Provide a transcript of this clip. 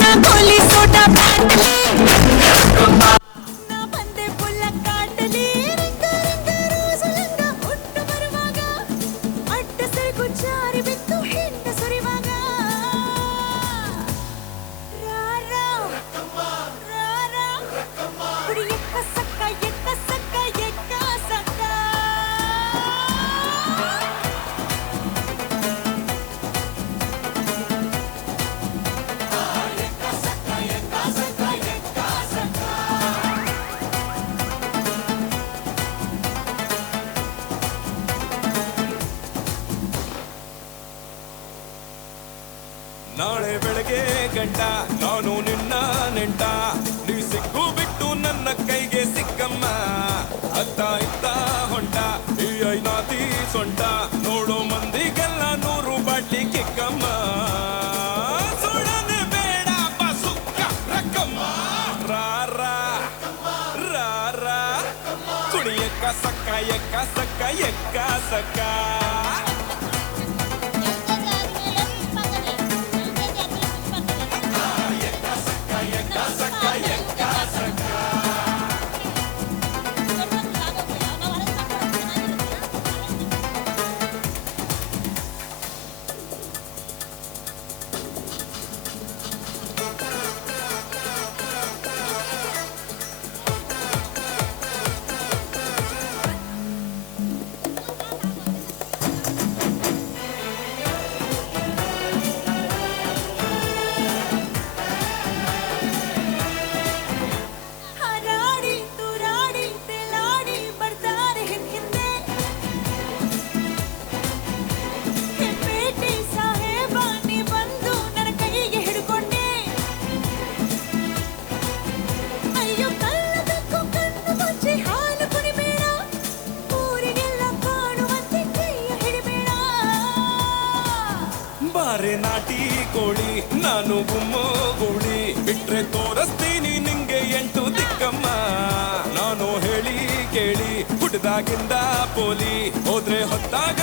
ನಾ ಗೋಲಿ ಸೋಡಾ ಬಾಟಲಿ ನಾ ಬಂದೆ ಪುಲ್ಲ ಕಾಟಲಿ ರಿಂಗ ರಿಂಗ ರೋಸಲಂಗ ಹುಟ್ಟು ಬರುವಾಗ ಅಡ್ಡ ಸರಿಗು ಜಾರಿ ಬಿತ್ತು ಹೆಣ್ಣ ಸುರಿವಾಗ ರಾರಾ ರಾರಾ ಕುಡಿ ಎಕ್ಕ ಸಕ್ಕ ಎಕ್ಕ ಸಕ್ಕ ಎಕ್ಕ ಸಕ್ಕ ನಾಳೆ ಬೆಳಗ್ಗೆ ಗಂಟ ನಾನು ನಿನ್ನ ನೆಂಟ ನೀ ಸಿಕ್ಕು ಬಿಟ್ಟು ನನ್ನ ಕೈಗೆ ಸಿಕ್ಕಮ್ಮ ಅತ್ತ ಇತ್ತ ಹೊಂಟ ಈ ಐನಾತಿ ಸೊಂಟ ನೋಡೋ ಮಂದಿಗೆಲ್ಲ 100 ಬಾಟ್ಲಿ ಕಿಕ್ಕಮ್ಮ ಸುಡನೆ ಬೇಡ ಬಸುಕ್ಕ ರಕ್ಕಮ್ಮ ರಾರಾ ರಾರಾ ಕುಡಿ ಎಕ್ಕ ಸಕ್ಕ ಎಕ್ಕ ಸಕ್ಕ ಎಕ್ಕ ಸಕ್ಕ ಹರಾಡಿ ತುರಾಡಿ ತೆಲಾಡಿ ಬರ್ತಾರೆ ಹಿಂದೆ ಹೆಪ್ಪೇಟಿ ಸಾಹೇಬ ನೀ ಬಂದು ನನ್ನ ಕೈಗೆ ಹಿಡ್ಕೊಂಡೆ ಅಯ್ಯೋ ಕಳ್ಳಬೇಕು ಕಣ್ಣು ಮುಚ್ಚಿ ಹಾಲು ಕುಡಿಬೇಡ ಊರಿಗೆಲ್ಲ ಕಾಣುವಂತೆ ಕೈಯ ಹಿಡಿಬೇಡ ಬಾರೆ ನಾಟಿ ಕೋಳಿ ನಾನು ಗುಮ್ಮೋ ಗೋಳಿ ಬಿಟ್ರೆ ತೋರಿಸ್ತೀನಿ ನಿಂಗೆ 8 ದಿಕ್ಕಮ್ಮ ನಾನು ಹೇಳಿ ಕೇಳಿ ಹುಟ್ಟದಾಗಿಂದ ಪೋಲಿ ಹೋದ್ರೆ ಹೊತ್ತಾಗ